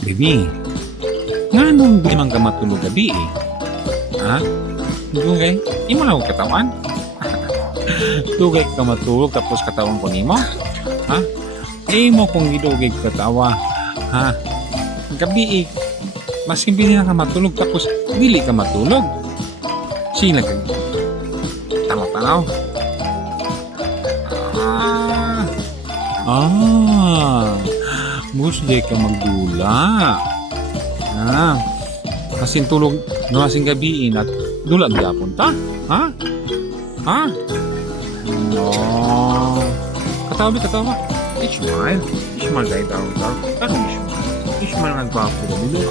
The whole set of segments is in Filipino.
Baby, nga nung di man ka matulog gabi eh. Ha? Dugay? Imo lang ako katawan? Dugay ka matulog tapos katawan ko nimo? Ha? Imo kong gidugay katawa. Ha? Gabi eh. Mas hindi na ka matulog tapos dili ka matulog. Sino ka? Tanaw-tanaw. Musde ka magdula. Kasing tulog no kasing gabiin at dula gyapon ta. Ha? Ha? No. Katawa. Ishmael dahil daw. Anong Ishmael? Ishmael nagpapo ka dito.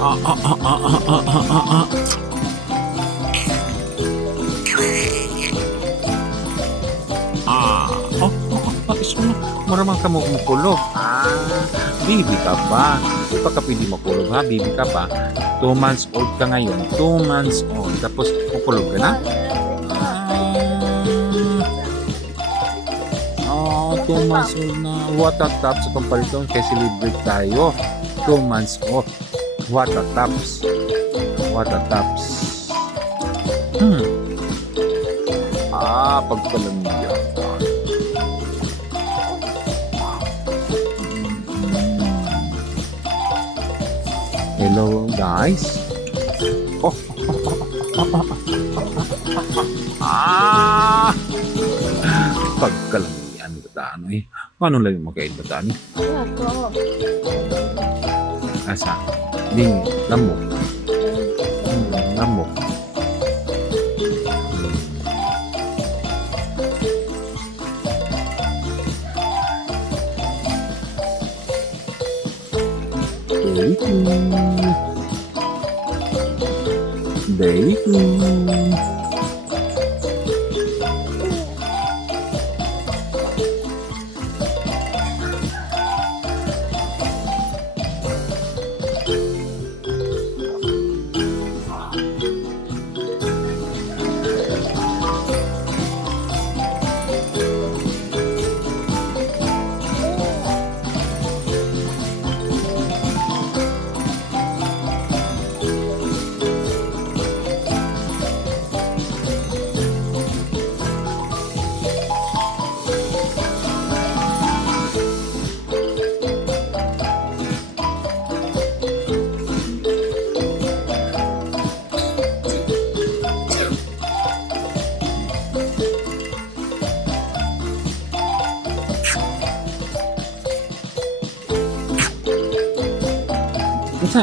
Ishmael, maramang ka mo kumukulog. Baby ka pa. Di pa ka pwede makulog ha? Baby ka pa. 2 months old ka ngayon. 2 months old. Tapos makulog ka na? 2 months old na. What a tops sa comparison kaya celebrate tayo. 2 months old. What a tops. Pagkalamya. Hello guys. Pagkalamian bataan eh. Paano lang yung magkain bataan eh? Asa? Ding, lamok. Lamok. Very cool.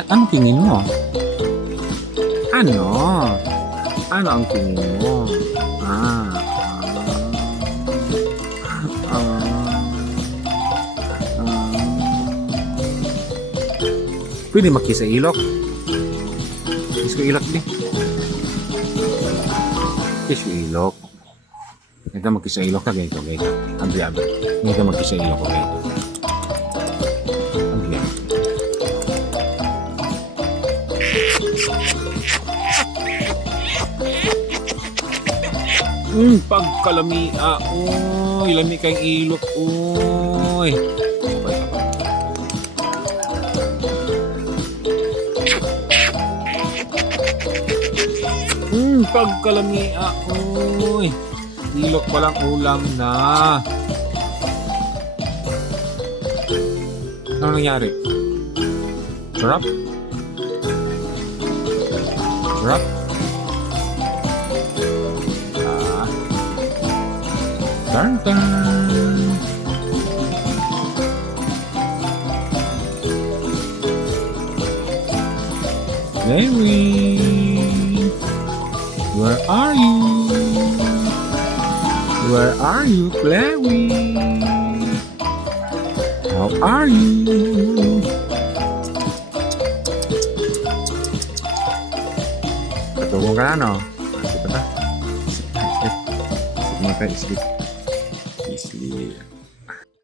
Ano tingin mo? Ano ang tingin mo? Pwede makisa ilok? Kiss ko ilok din. Kiss ko ilok. Ito magkisa ilok ka ganito. Abri. Ito magkisa ilok ko ganito. Pagkalamia. Uy, lami kang ilok. Uy. Pagkalamia. Uy. Ilok palang ulam na. Ano nangyari? Sarap? Dun. Larry, where are you? Larry? How are you? Katulong ka na, no? Sige pa. Sige.